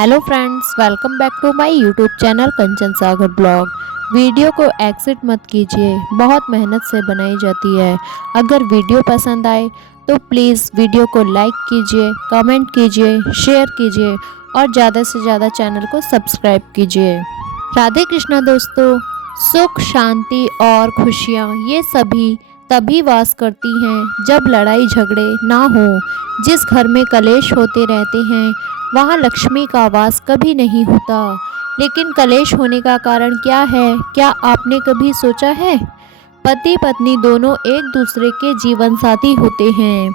Hello friends, welcome back to my YouTube channel Kanchan Sagar blog. Video को exit मत कीजिए, बहुत मेहनत से बनाई जाती है। अगर वीडियो पसंद आए तो प्लीज़ वीडियो को लाइक कीजिए, कमेंट कीजिए, शेयर कीजिए और ज़्यादा से ज़्यादा चैनल को सब्सक्राइब कीजिए। राधे कृष्णा दोस्तों। सुख, शांति और खुशियाँ ये सभी तभी वास करती हैं जब लड़ाई झगड़े ना हो। जिस घर में कलेश होते रहते हैं वहाँ लक्ष्मी का वास कभी नहीं होता। लेकिन कलेश होने का कारण क्या है, क्या आपने कभी सोचा है? पति पत्नी दोनों एक दूसरे के जीवन साथी होते हैं।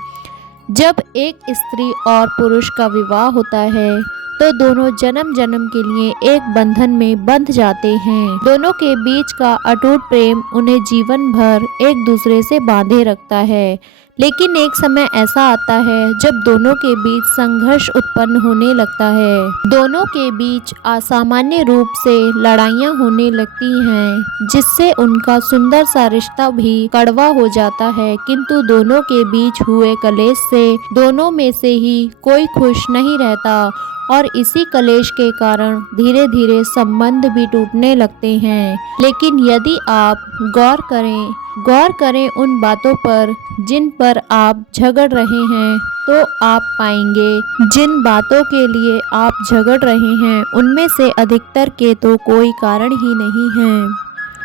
जब एक स्त्री और पुरुष का विवाह होता है तो दोनों जन्म जन्म के लिए एक बंधन में बंध जाते हैं। दोनों के बीच का अटूट प्रेम उन्हें जीवन भर एक दूसरे से बांधे रखता है। लेकिन एक समय ऐसा आता है जब दोनों के बीच संघर्ष उत्पन्न होने लगता है। दोनों के बीच असामान्य रूप से लड़ाइयाँ होने लगती हैं, जिससे उनका सुंदर सा रिश्ता भी कड़वा हो जाता है। किंतु दोनों के बीच हुए कलेश से दोनों में से ही कोई खुश नहीं रहता और इसी कलेश के कारण धीरे धीरे संबंध भी टूटने लगते हैं। लेकिन यदि आप गौर करें उन बातों पर जिन पर आप झगड़ रहे हैं, तो आप पाएंगे जिन बातों के लिए आप झगड़ रहे हैं उनमें से अधिकतर के तो कोई कारण ही नहीं है,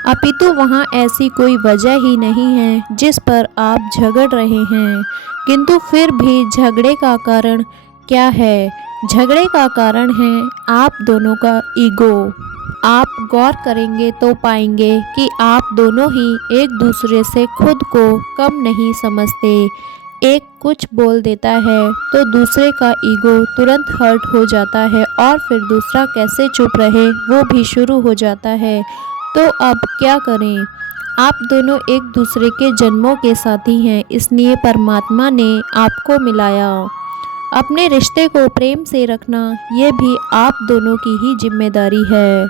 अपितु वहाँ ऐसी कोई वजह ही नहीं है जिस पर आप झगड़ रहे हैं। किंतु फिर भी झगड़े का कारण क्या है? झगड़े का कारण है आप दोनों का ईगो। आप गौर करेंगे तो पाएंगे कि आप दोनों ही एक दूसरे से खुद को कम नहीं समझते। एक कुछ बोल देता है तो दूसरे का ईगो तुरंत हर्ट हो जाता है और फिर दूसरा कैसे चुप रहे वो भी शुरू हो जाता है। तो अब क्या करें? आप दोनों एक दूसरे के जन्मों के साथी हैं, इसलिए परमात्मा ने आपको मिलाया। अपने रिश्ते को प्रेम से रखना ये भी आप दोनों की ही जिम्मेदारी है।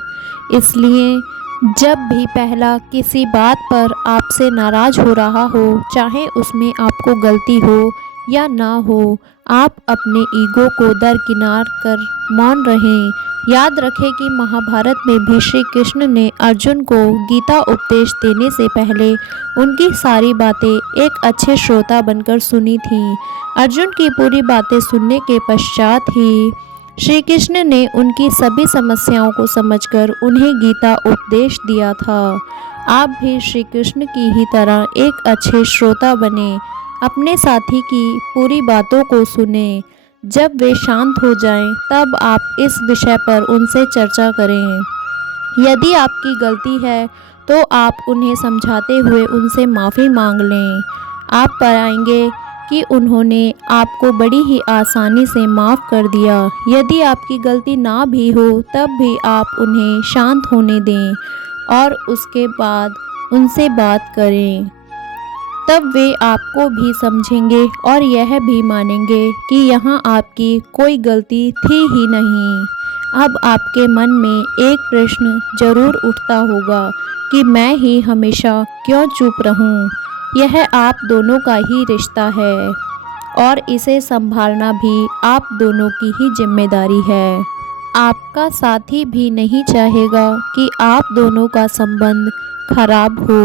इसलिए जब भी पहला किसी बात पर आपसे नाराज हो रहा हो, चाहे उसमें आपको गलती हो या ना हो, आप अपने ईगो को दरकिनार कर मौन रहें। याद रखें कि महाभारत में भी श्री कृष्ण ने अर्जुन को गीता उपदेश देने से पहले उनकी सारी बातें एक अच्छे श्रोता बनकर सुनी थीं। अर्जुन की पूरी बातें सुनने के पश्चात ही श्री कृष्ण ने उनकी सभी समस्याओं को समझकर उन्हें गीता उपदेश दिया था। आप भी श्री कृष्ण की ही तरह एक अच्छे श्रोता बने, अपने साथी की पूरी बातों को सुने। जब वे शांत हो जाएं, तब आप इस विषय पर उनसे चर्चा करें। यदि आपकी गलती है तो आप उन्हें समझाते हुए उनसे माफ़ी मांग लें। आप पाएंगे कि उन्होंने आपको बड़ी ही आसानी से माफ़ कर दिया। यदि आपकी गलती ना भी हो तब भी आप उन्हें शांत होने दें और उसके बाद उनसे बात करें। तब वे आपको भी समझेंगे और यह भी मानेंगे कि यहाँ आपकी कोई गलती थी ही नहीं। अब आपके मन में एक प्रश्न जरूर उठता होगा कि मैं ही हमेशा क्यों चुप रहूं? यह आप दोनों का ही रिश्ता है और इसे संभालना भी आप दोनों की ही जिम्मेदारी है। आपका साथी भी नहीं चाहेगा कि आप दोनों का संबंध खराब हो।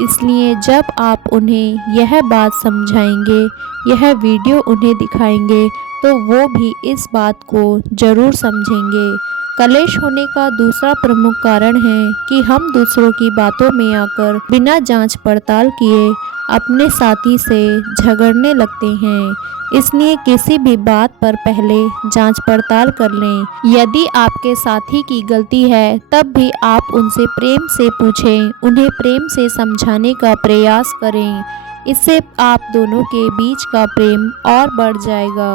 इसलिए जब आप उन्हें यह बात समझाएंगे, यह वीडियो उन्हें दिखाएंगे, तो वो भी इस बात को ज़रूर समझेंगे। कलेश होने का दूसरा प्रमुख कारण है कि हम दूसरों की बातों में आकर बिना जांच पड़ताल किए अपने साथी से झगड़ने लगते हैं। इसलिए किसी भी बात पर पहले जांच पड़ताल कर लें। यदि आपके साथी की गलती है तब भी आप उनसे प्रेम से पूछें, उन्हें प्रेम से समझाने का प्रयास करें। इससे आप दोनों के बीच का प्रेम और बढ़ जाएगा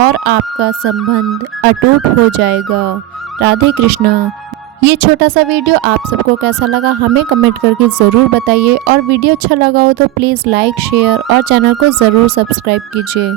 और आपका संबंध अटूट हो जाएगा। राधे कृष्णा। ये छोटा सा वीडियो आप सबको कैसा लगा हमें कमेंट करके ज़रूर बताइए और वीडियो अच्छा लगा हो तो प्लीज़ लाइक, शेयर और चैनल को ज़रूर सब्सक्राइब कीजिए।